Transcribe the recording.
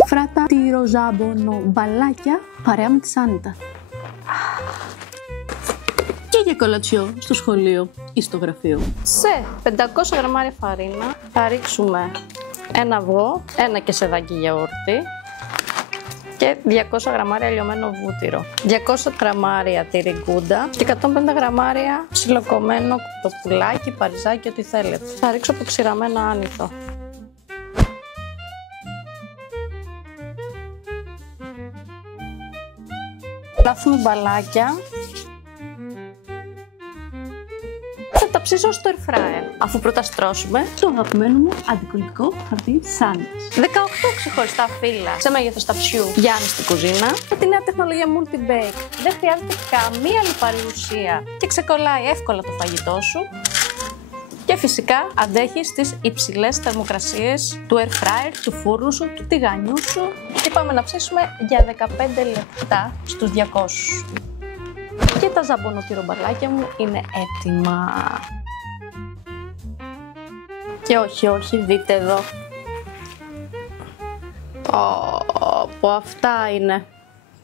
Αφράτα τυροζάμπονο μπαλάκια παρέα με τη Σάνιτα. Και για κολατσιό στο σχολείο ή στο γραφείο. Σε 500 γραμμάρια φαρίνα θα ρίξουμε ένα αυγό, ένα κεσεδάκι γιαούρτι και 200 γραμμάρια λιωμένο βούτυρο, 200 γραμμάρια τυρί γκούντα και 150 γραμμάρια ψιλοκομμένο κοτοπουλάκι, παριζάκι, ό,τι θέλετε. Θα ρίξω αποξηραμένα άνηθο. Λάθουμε μπαλάκια. Θα τα ψήσω στο air fryer. Αφού πρώτα στρώσουμε το αγαπημένο μου αντικολλητικό χαρτί Σάνιτας. 18 ξεχωριστά φύλλα σε μέγεθος ταψιού για στην κουζίνα. Με τη νέα τεχνολογία Multi-Bake δεν χρειάζεται καμία λιπαρή ουσία και ξεκολλάει εύκολα το φαγητό σου. Και φυσικά αντέχει στις υψηλές θερμοκρασίες του air fryer, του φούρνου σου, του τηγανιού σου. Και πάμε να ψήσουμε για 15 λεπτά στους 200. Και τα ζαμπονοτυρομπαλάκια μου είναι έτοιμα. Και όχι, δείτε εδώ. Πω, αυτά είναι.